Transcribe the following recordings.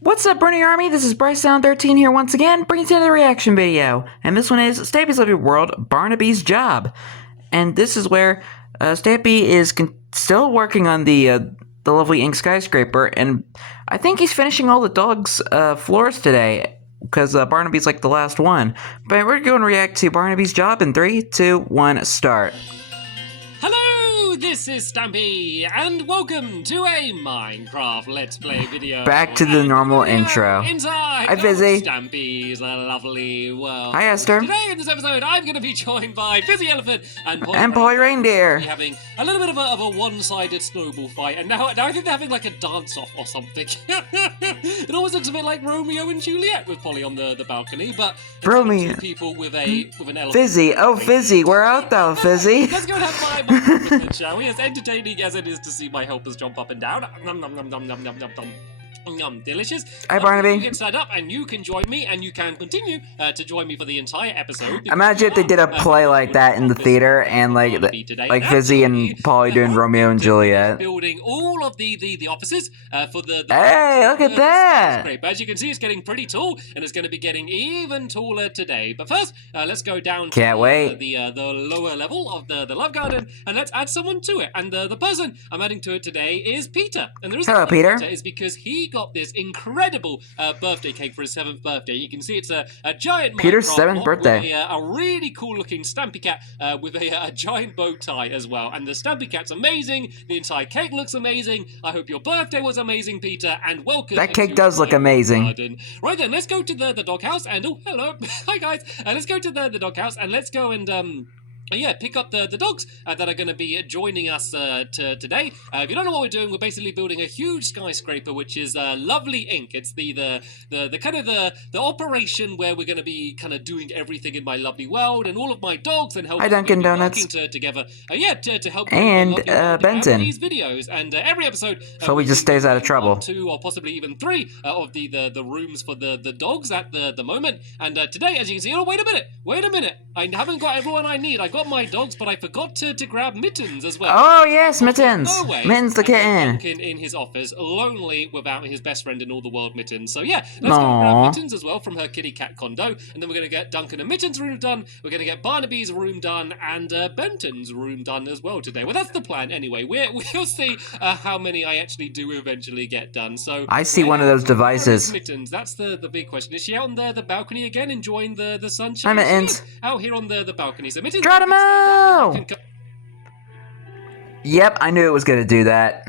What's up, Bernie Army? This is BryceAllen13 here once again, bringing you another reaction video. And this one is Stampy's Lovely World, Barnaby's Job. And this is where Stampy is still working on the lovely ink skyscraper, and I think he's finishing all the dogs' floors today, because Barnaby's like the last one. But we're going to react to Barnaby's Job in 3, 2, 1, start. Hello, this is Stampy, and welcome to a Minecraft Let's Play video. Back to the normal intro. Inside Hi, Fizzy. Stampy's lovely world. Hi, Esther. Today in this episode, I'm going to be joined by Fizzy Elephant and Polly Reindeer. We're having a little bit of a one-sided snowball fight, and now I think they're having like a dance-off or something. It always looks a bit like Romeo and Juliet with Polly on the balcony, but Romeo. two people with an elephant. Fizzy, oh Fizzy, where art thou, Fizzy? Let's go and have my shall we? As entertaining as it is to see my helpers jump up and down. Nom nom nom nom nom nom nom nom. Yum, delicious. Hi, Barnaby. You get signed up and you can join me, and you can continue to join me for the entire episode. Imagine if they did a play like that in the theater, and like Fizzy and Polly doing Romeo and Juliet. Building all of the offices for the hey, look at that! Great. As you can see, it's getting pretty tall, and it's going to be getting even taller today. But first, let's go down to the lower level of the love garden, and let's add someone to it. And the person I'm adding to it today is Peter. And the reason hello, Peter. Is because he got this incredible birthday cake for his 7th birthday. You can see it's a giant Peter's Minecraft 7th birthday. with a really cool looking Stampy cat with a giant bow tie as well. And the Stampy cat's amazing. The entire cake looks amazing. I hope your birthday was amazing, Peter, and welcome. That cake does look amazing. Garden. Right then, let's go to the doghouse and oh hello, hi guys. Let's go to the doghouse and let's go and yeah, pick up the dogs that are going to be joining us today. If you don't know what we're doing, we're basically building a huge skyscraper, which is Lovely Ink. It's the kind of the operation where we're going to be kind of doing everything in my lovely world, and all of my dogs and helping Dunkin' Donuts together. To help and Benton these videos, and every episode. So he just stays out of trouble. 2 or possibly even 3 of the rooms for the dogs at the moment. And today, as you can see, oh wait a minute, I haven't got everyone I need. I got my dogs, but I forgot to grab Mittens as well. Oh yes, Mittens. Mittens the kitten. Duncan in his office, lonely without his best friend in all the world, Mittens. So yeah, let's go grab Mittens as well from her kitty cat condo, and then we're gonna get Duncan and Mittens' room done. We're gonna get Barnaby's room done, and Benton's room done as well today. Well, that's the plan anyway. We'll see how many I actually do eventually get done. So I see one of those devices. Mittens, that's the big question. Is she out on the balcony again, enjoying the sunshine? Hi, Mittens. Out here on the balcony. So Mittens. Geronimo! Yep, I knew it was gonna do that.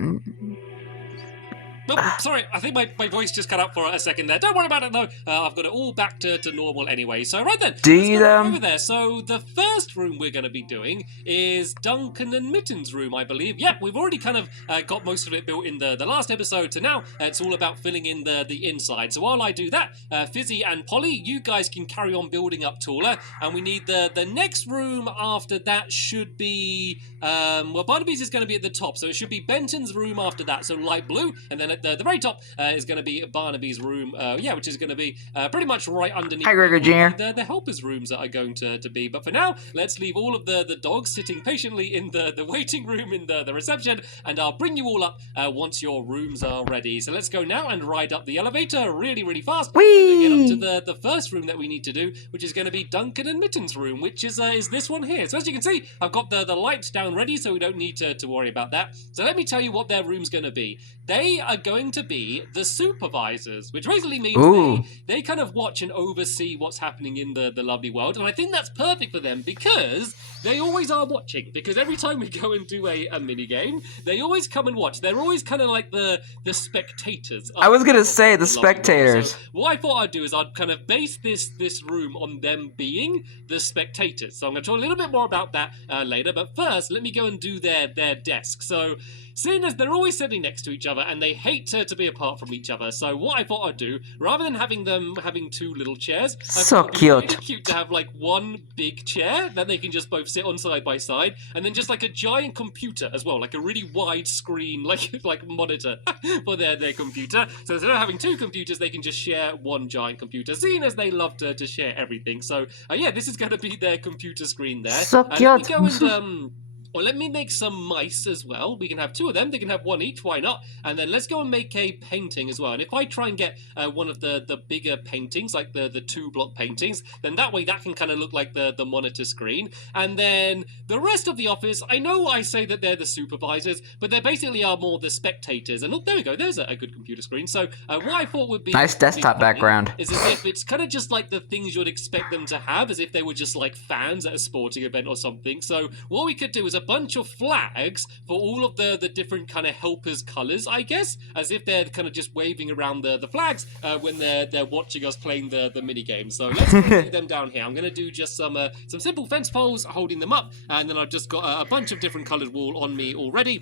Oh, sorry, I think my voice just cut out for a second there. Don't worry about it though. I've got it all back to normal anyway. So right then, let's go over there. So the first room we're going to be doing is Duncan and Mittens' room, I believe. Yep, we've already kind of got most of it built in the last episode. So now it's all about filling in the inside. So while I do that, Fizzy and Polly, you guys can carry on building up taller. And we need the next room after that should be well, Barnaby's is going to be at the top, so it should be Benton's room after that. So light blue, and then at the very top is going to be Barnaby's room, which is going to be pretty much right underneath the helpers' rooms that are going to be. But for now, let's leave all of the dogs sitting patiently in the waiting room in the reception, and I'll bring you all up once your rooms are ready. So let's go now and ride up the elevator really, really fast. Whee! And get up to the first room that we need to do, which is going to be Duncan and Mittens' room, which is this one here. So as you can see, I've got the lights down ready, so we don't need to worry about that. So let me tell you what their room's going to be. They are going to be the supervisors, which basically means they kind of watch and oversee what's happening in the lovely world. And I think that's perfect for them because they always are watching. Because every time we go and do a mini game, they always come and watch. They're always kind of like the spectators. I was gonna say the spectators. So what I thought I'd do is I'd kind of base this room on them being the spectators. So I'm going to talk a little bit more about that later. But first, let me go and do their desk. So seeing as they're always sitting next to each other and they hate to be apart from each other, so what I thought I'd do, rather than having them having 2 little chairs, so it'd be really cute to have like one big chair that they can just both sit on side by side, and then just like a giant computer as well, like a really wide screen, like monitor for their computer. So instead of having 2 computers, they can just share one giant computer, seeing as they love to share everything. So yeah, this is going to be their computer screen there. So cute. Let me go and Well, let me make some mice as well. We can have 2 of them. They can have 1 each. Why not? And then let's go and make a painting as well. And if I try and get one of the bigger paintings, like the 2-block paintings, then that way that can kind of look like the monitor screen. And then the rest of the office, I know I say that they're the supervisors, but they basically are more the spectators. And look, there we go. There's a good computer screen. So what I thought would be nice desktop background is as if it's kind of just like the things you'd expect them to have, as if they were just like fans at a sporting event or something. So what we could do is a bunch of flags for all of the different kind of helpers colors, I guess, as if they're kind of just waving around the flags when they're watching us playing the mini game. So let's put them down here. I'm going to do just some simple fence poles holding them up, and then I've just got a bunch of different colored wool on me already.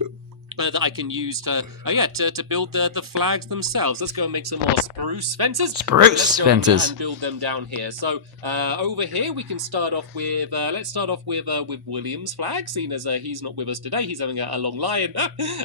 That I can use to build the flags themselves. Let's go and make some more spruce fences. Spruce fences. And build them down here. So over here we can start off with let's start off with William's flag, seeing as he's not with us today. He's having a long lie,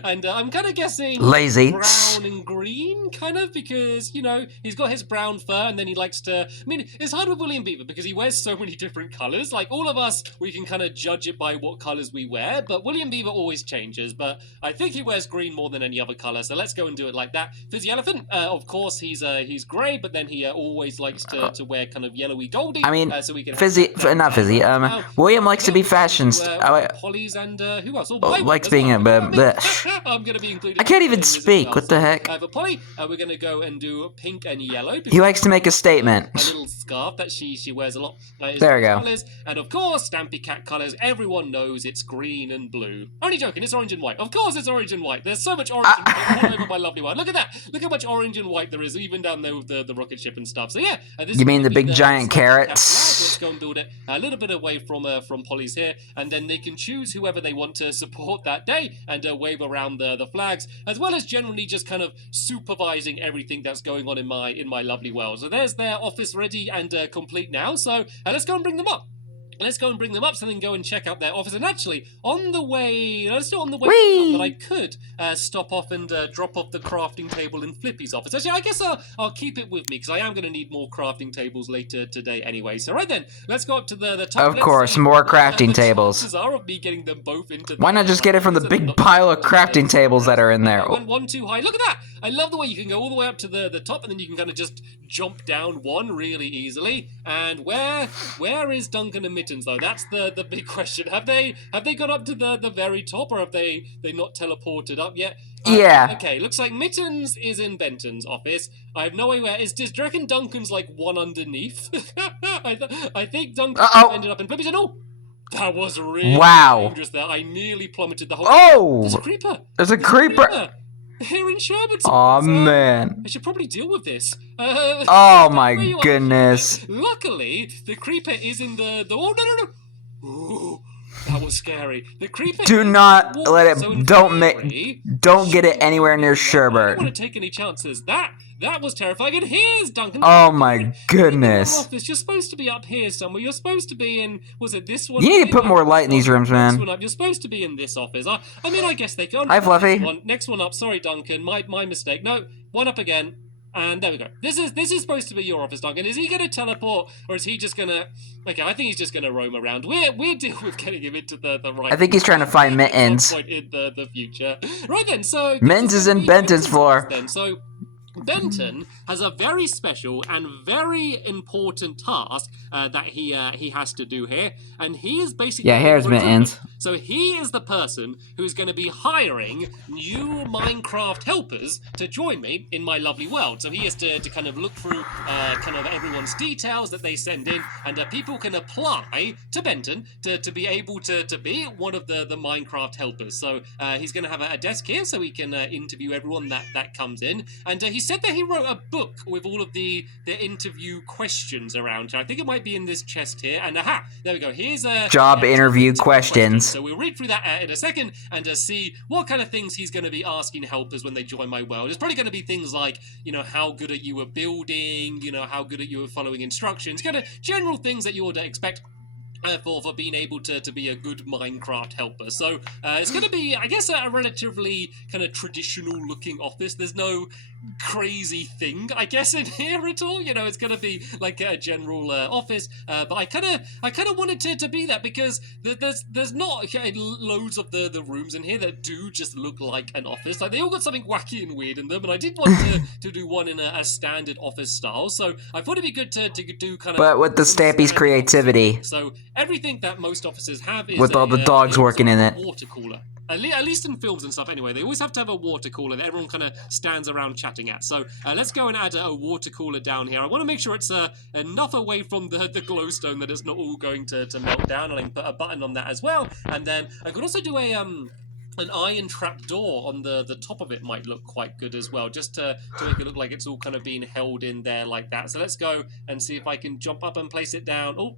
and I'm kind of guessing lazy brown and green, kind of, because you know he's got his brown fur, and then he likes to. I mean, it's hard with William Beaver because he wears so many different colors. Like all of us, we can kind of judge it by what colors we wear, but William Beaver always changes. But I think he wears green more than any other color, so let's go and do it like that. Fizzy Elephant, of course, he's gray, but then he always likes to wear kind of yellowy goldy. I mean, so we can not Fizzy. William likes to be fashioned. Polly's and who else? Likes being a I'm gonna be included. I can't even speak. Well. What the heck? For Polly, we're gonna go and do pink and yellow. He likes to make a statement. A little scarf that she wears a lot. There we go. Colors. And of course, Stampy Cat colors. Everyone knows it's green and blue. Only joking. It's orange and white. Of course, it's orange and white. There's so much orange and white all over my lovely one. Look at that. Look how much orange and white there is, even down there with the rocket ship and stuff. So yeah. You mean the big giant carrots? Let's go and build it a little bit away from Polly's here, and then they can choose whoever they want to support that day and wave around the flags, as well as generally just kind of supervising everything that's going on in my lovely world. So there's their office ready and complete now. So let's go and bring them up. Let's go and bring them up so they can go and check out their office. And actually, on the way, let's do it on the way up, but I could stop off and drop off the crafting table in Flippy's office. Actually, I guess I'll keep it with me because I am going to need more crafting tables later today anyway. So right then, let's go up to the top. Of course, more crafting tables. Chances are of me getting them both into Why not just get it from the big pile of crafting tables that are in there? I went 1 too high. Look at that! I love the way you can go all the way up to the top, and then you can kind of just jump down 1 really easily. And where is Duncan and Mittens though? That's the big question. Have they got up to the very top, or have they not teleported up yet? Yeah. Okay, looks like Mittens is in Benton's office. I have no idea where. Do you reckon Duncan's like 1 underneath? I think Duncan ended up in Flippy's. Oh! That was really dangerous there. I nearly plummeted the whole... Oh! There's a creeper! There's a creeper! Here in Sherman's. Oh man! I should probably deal with this. Oh my goodness! Luckily, the creeper is in the. Oh no! Ooh, that was scary. The creeper. Do not let it. So don't get it anywhere near Sherbert. I don't want to take any chances. That was terrifying. And here's Duncan. Oh my goodness! You're supposed to be up here somewhere. You're supposed to be in. Was it this one? You need to put more light in these rooms, man. You're supposed to be in this office. I mean, I guess they can. Hi, Fluffy. Next one up. Sorry, Duncan. My mistake. No, one up again. And there we go. This is supposed to be your office, Duncan. Is he going to teleport, or is he just going to... Okay, I think he's just going to roam around. We're dealing with getting him into the right... I think he's trying to find Mittens. ...point in the future. Right then, so... Mittens is in Benton's floor. Then, so... Benton has a very special and very important task that he has to do here, and he is basically... Yeah, here's Mittens. So he is the person who's going to be hiring new Minecraft helpers to join me in my lovely world. So he has to kind of look through kind of everyone's details that they send in, and people can apply to Benton to be able to be one of the Minecraft helpers. So he's going to have a desk here so he can interview everyone that comes in, and he said that he wrote a book with all of the interview questions around. I think it might be in this chest here, and aha, there we go. Here's a job interview questions. So we'll read through that in a second and see what kind of things he's going to be asking helpers when they join my world. It's probably going to be things like, you know, how good are you at building, you know, how good are you at following instructions, kind of general things that you would expect for being able to be a good Minecraft helper. So it's going to be, I guess, a relatively kind of traditional looking office. There's no crazy thing, I guess, in here at all. You know, it's gonna be like a general office, but I kind of wanted to be that because there's not loads of the rooms in here that do just look like an office. Like they all got something wacky and weird in them, and I did want to do one in a standard office style. So I thought it'd be good to do kind of. But with the Stampy's creativity. So everything that most offices have is with all the dogs working in it. Water cooler. At least in films and stuff anyway, they always have to have a water cooler that everyone kind of stands around chatting at. So let's go and add a water cooler down here. I want to make sure it's enough away from the glowstone that it's not all going to melt down, and I can put a button on that as well. And then I could also do an iron trap door on the top of it might look quite good as well, just to make it look like it's all kind of being held in there like that. So let's go and see if I can jump up and place it down. Oh,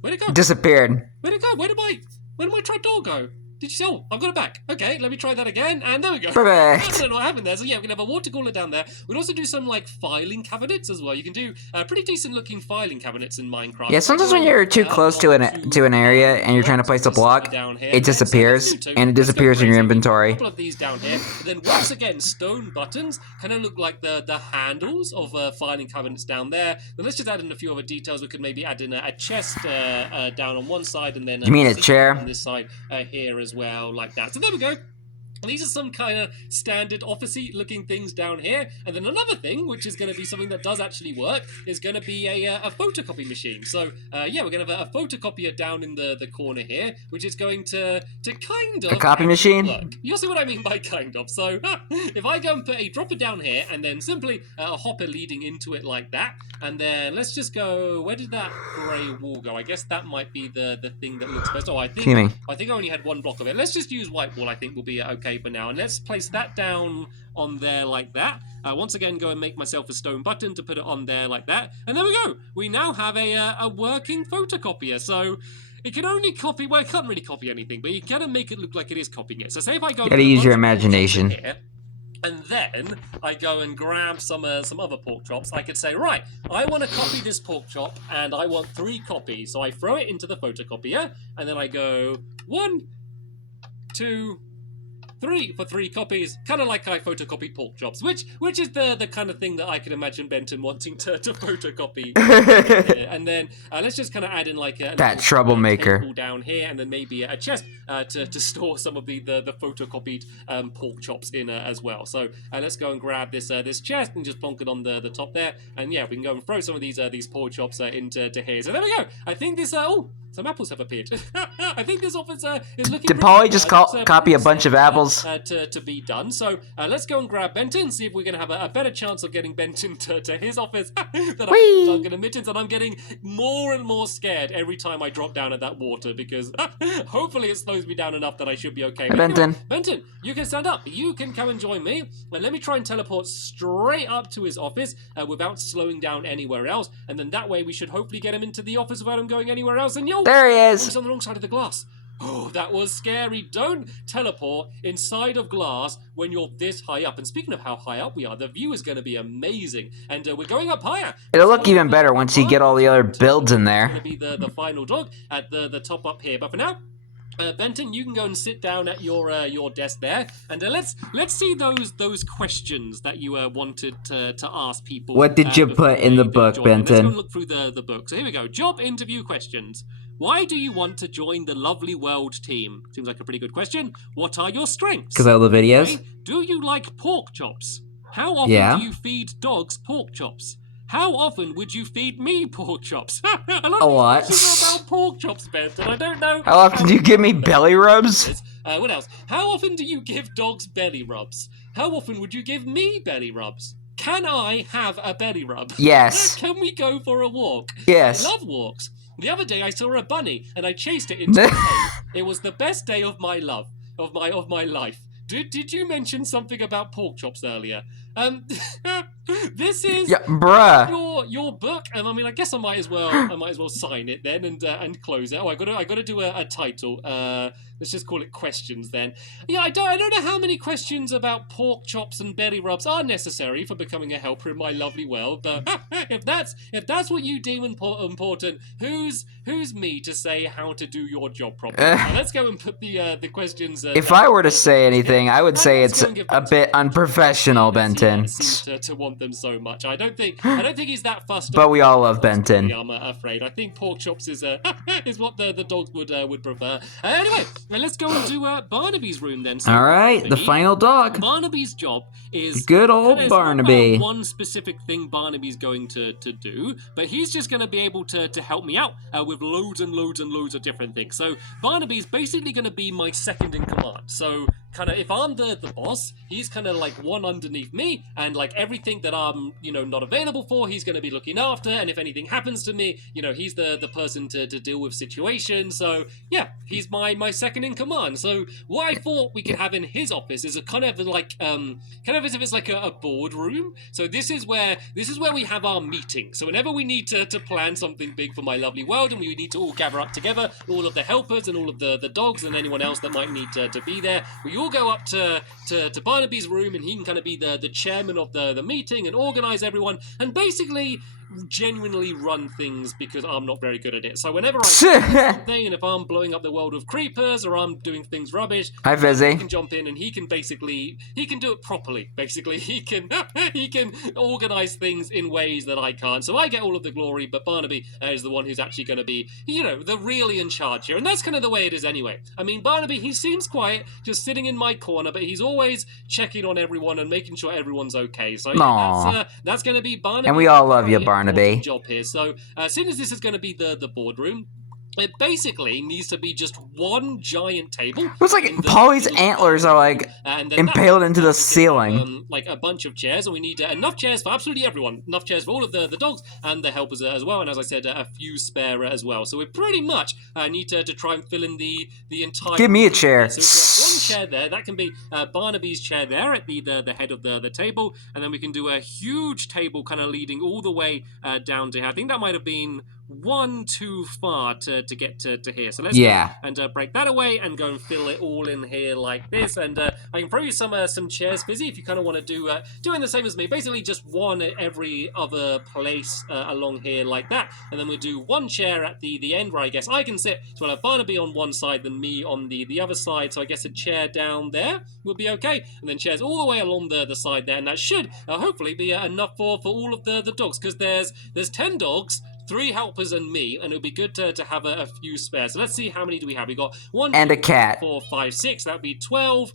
where'd it go? Disappeared. Where'd it go? Where did my trap door go? Did you see? Oh, I've got it back. Okay, let me try that again, and there we go. Perfect. I don't know what happened there. So yeah, we can have a water cooler down there. We can also do some like filing cabinets as well. You can do pretty decent looking filing cabinets in Minecraft. Yeah, sometimes when you're too close to an area and you're trying to place a block, it disappears, and it disappears in your inventory. A couple of these down here. Then once again, stone buttons kind of look like the handles of filing cabinets down there. Then let's just add in a few other details. We could maybe add in a chest down on one side, and then you mean a chair on this side here as well, like that. So there we go. These are some kind of standard office-y looking things down here. And then another thing, which is going to be something that does actually work, is going to be a photocopy machine. So, yeah, we're going to have a photocopier down in the corner here, which is going to kind of... A copy machine? Work. You'll see what I mean by kind of. So, if I go and put a dropper down here, and then simply a hopper leading into it like that, and then let's just go... Where did that grey wall go? I guess that might be the thing that looks best. Oh, I think I only had one block of it. Let's just use white wall, I think will be okay for now, and let's place that down on there like that. Once again, go and make myself a stone button to put it on there like that, and there we go. We now have a working photocopier. So it can only copy, well, it can't really copy anything, but you gotta make it look like it is copying it. So say if I go, you gotta use your imagination here, and then I go and grab some other pork chops, I could say, right, I want to copy this pork chop, and I want 3 copies. So I throw it into the photocopier, and then I go 1, 2, 3 for 3 copies, kind of like I photocopied pork chops, which is the kind of thing that I can imagine Benton wanting to photocopy. And then let's just kind of add in like that troublemaker table down here, and then maybe a chest to store some of the photocopied pork chops in as well. So let's go and grab this chest and just plonk it on the top there, and yeah, we can go and throw some of these pork chops into here. So there we go. I think this some apples have appeared. I think this office is looking... Did Polly just copy a bunch of apples? To be done. So let's go and grab Benton, see if we're going to have a better chance of getting Benton to his office than Duncan and Mittens. And I'm getting more and more scared every time I drop down at that water, because hopefully it slows me down enough that I should be okay. Benton. Benton, you can stand up. You can come and join me. And let me try and teleport straight up to his office without slowing down anywhere else. And then that way we should hopefully get him into the office without him going anywhere else. And yo, there he is. He's on the wrong side of the glass. Oh, that was scary. Don't teleport inside of glass when you're this high up. And speaking of how high up we are, the view is going to be amazing. And we're going up higher. It'll look even better once you get all the other builds in there. It's going to be the final dog at the top up here. But for now, Benton, you can go and sit down at your desk there, and let's see those questions that you wanted to ask people. What did you put in the book, Benton? Let's go and look through the book. So here we go. Job interview questions. Why do you want to join the Lovely World team? Seems like a pretty good question. What are your strengths? Because I love videos. Okay. Do you like pork chops? How often do you feed dogs pork chops? How often would you feed me pork chops? A lot. About pork chops, Benton. I don't know. How often do you give me belly rubs? What else? How often do you give dogs belly rubs? How often would you give me belly rubs? Can I have a belly rub? Yes. Can we go for a walk? Yes. I love walks. The other day I saw a bunny and I chased it into a cave. It was the best day of my life. Did you mention something about pork chops earlier? This is your book, and I mean, I guess I might as well sign it then and close it. Oh, I gotta do a title. let's just call it questions then. Yeah, I don't know how many questions about pork chops and belly rubs are necessary for becoming a helper in my lovely world, but if that's what you deem important, who's me to say how to do your job properly? Let's go and put the questions. If I were to say anything, I would say it's a bit unprofessional, Benton. Seems to want them so much. I don't think he's that fussed. But we all love Benton. I'm afraid. I think pork chops is is what the dogs would prefer. Anyway, let's go into Barnaby's room then. So all right, the final dog. Barnaby's job is good old Barnaby. One specific thing Barnaby's going to do, but he's just going to be able to help me out with loads and loads and loads of different things. So Barnaby's basically going to be my second in command. So kind of if I'm the boss, he's kind of like one underneath me, and like everything that I'm not available for, he's going to be looking after. And if anything happens to me, he's the person to deal with situations. So yeah, he's my second in command. So what I thought we could have in his office is a kind of as if it's like a boardroom. So this is where we have our meeting. So whenever we need to plan something big for my lovely world, and we need to all gather up together, all of the helpers and all of the dogs and anyone else that might need to be there, we all go up to Barnaby's room, and he can kind of be the chairman of the meeting and organize everyone, and basically genuinely run things because I'm not very good at it. So whenever I do something, and if I'm blowing up the world of creepers or I'm doing things rubbish, hi Fizzy, he can jump in and he can do it properly. Basically, he can organize things in ways that I can't. So I get all of the glory, but Barnaby is the one who's actually going to be, the really in charge here, and that's kind of the way it is anyway. I mean, Barnaby, he seems quiet, just sitting in my corner, but he's always checking on everyone and making sure everyone's okay. So yeah, that's going to be Barnaby, and we all love you, Barnaby. Job here. So as soon as this is going to be the boardroom, it basically needs to be just one giant table. It's like Polly's antlers are like impaled into the ceiling. Like a bunch of chairs, and we need enough chairs for absolutely everyone. Enough chairs for all of the dogs and the helpers as well. And as I said, a few spare as well. So we pretty much need to try and fill in the entire. Give me a chair. So we've got one chair there. That can be Barnaby's chair there at the head of the table, and then we can do a huge table kind of leading all the way down to here. I think that might have been one too far to get to here. So let's go and break that away and go and fill it all in here like this. And I can throw you some chairs, Fizzy, if you kind of want to doing the same as me. Basically just one at every other place along here like that. And then we'll do one chair at the end where I guess I can sit. So we'll have Barnaby on one side, then me on the other side. So I guess a chair down there will be okay. And then chairs all the way along the side there. And that should hopefully be enough for all of the dogs, because there's 10 dogs, 3 helpers and me, and it would be good to have a few spares. So let's see, how many do we have? We got 1, and 2, a cat. 4, 5, 6. That would be 12.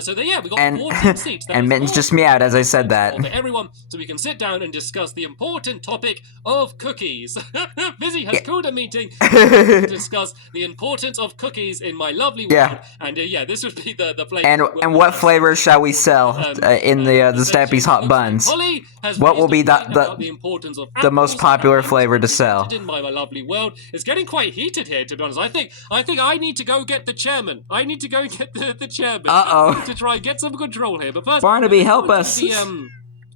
So we got 14 seats. And Mittens just meowed as I said that. For everyone, so we can sit down and discuss the important topic of cookies. Fizzy has called a meeting to discuss the importance of cookies in my lovely world. And this would be the flavor. And what flavors shall we sell in the Stampy's hot buns? What will be the most popular flavor to sell? In my lovely world, it's getting quite heated here, to be honest. I think I need to go get the chairman. I need to go get the chairman. To try and get some control here. But first, Barnaby, help us.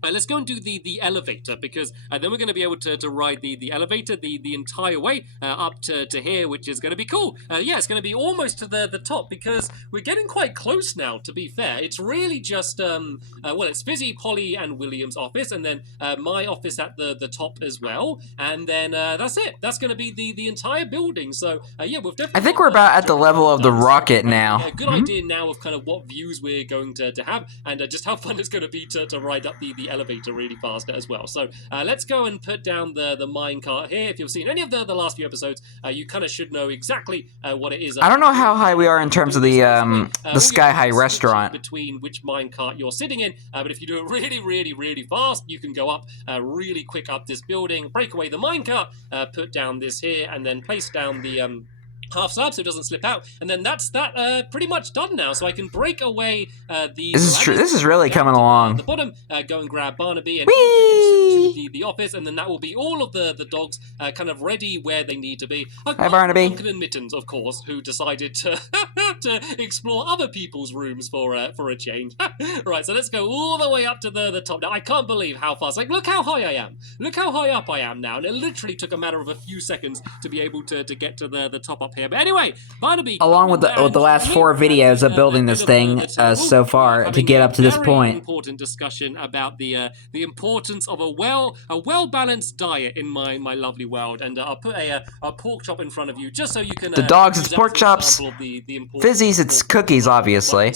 Let's go and do the elevator, because then we're going to be able to ride the elevator the entire way up to here, which is going to be cool. It's going to be almost to the top, because we're getting quite close now, to be fair. It's really just, it's Fizzy, Polly, and William's office, and then my office at the top as well. And then that's it. That's going to be the entire building. So, we've definitely... I think we're about at the level of the rocket now. A good idea now of kind of what views we're going to have, and just how fun it's going to be to ride up the elevator really fast as well. So let's go and put down the minecart here. If you've seen any of the last few episodes, you kind of should know exactly what it is. I don't know how high we are in terms of the Sky High restaurant. Between which minecart you're sitting in, but if you do it really, really, really fast, you can go up really quick up this building, break away the minecart, put down this here, and then place down the half slab so it doesn't slip out, and then that's pretty much done now. So I can break away the... This is really coming along. The bottom, go and grab Barnaby and introduce him to the office, and then that will be all of the dogs kind of ready where they need to be. Hi, Barnaby. Duncan and Mittens, of course, who decided to to explore other people's rooms for a change. Right, so let's go all the way up to the top. Now, I can't believe how fast. Like, look how high I am. Look how high up I am now. And it literally took a matter of a few seconds to be able to get to the top up here. But anyway, Barnaby, along with the last 4 videos of building this thing so far to get up to this point. Important discussion about the importance of a well-balanced diet in my lovely world. And I'll put a pork chop in front of you just so you can. The dogs, it's pork chops. Fizzy's, it's cookies, obviously.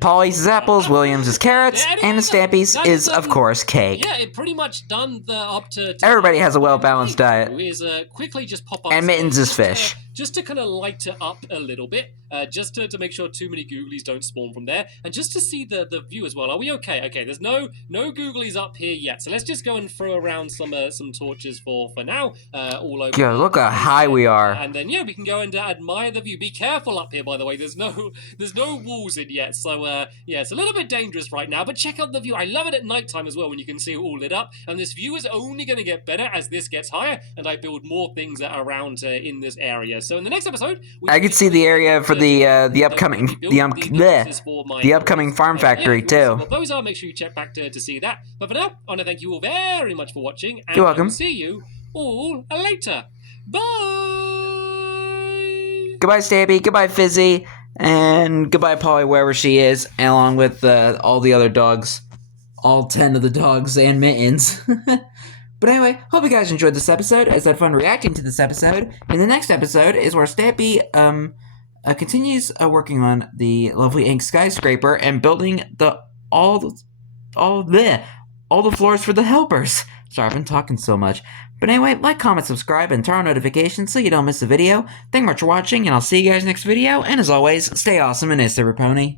Polly's is apples. Williams is carrots. And Stampy's is, of course, cake. Yeah, it pretty much done the up to everybody has a well-balanced diet. Quickly just pop up. And Mittens is fish. Just to kind of light it up a little bit, just to make sure too many googlies don't spawn from there, and just to see the view as well. Are we okay? Okay, there's no googlies up here yet, so let's just go and throw around some torches for now, all over. Yo, look how high we are. And then yeah, we can go and admire the view. Be careful up here, by the way. There's no walls in yet, so yeah, it's a little bit dangerous right now. But check out the view. I love it at nighttime as well when you can see it all lit up. And this view is only going to get better as this gets higher, and I build more things around in this area. So in the next episode, I could see the area for the upcoming farm factory too. What those are, make sure you check back to see that. But for now, I want to thank you all very much for watching, and you're welcome. I will see you all later. Bye. Goodbye, Stampy. Goodbye, Fizzy, and goodbye, Polly, wherever she is, along with all the other dogs, all 10 of the dogs and Mittens. But anyway, hope you guys enjoyed this episode, as I had fun reacting to this episode. And the next episode is where Stampy continues working on the lovely ink skyscraper and building all the floors for the helpers. Sorry, I've been talking so much. But anyway, like, comment, subscribe, and turn on notifications so you don't miss a video. Thank you much for watching, and I'll see you guys next video. And as always, stay awesome and nice, every pony.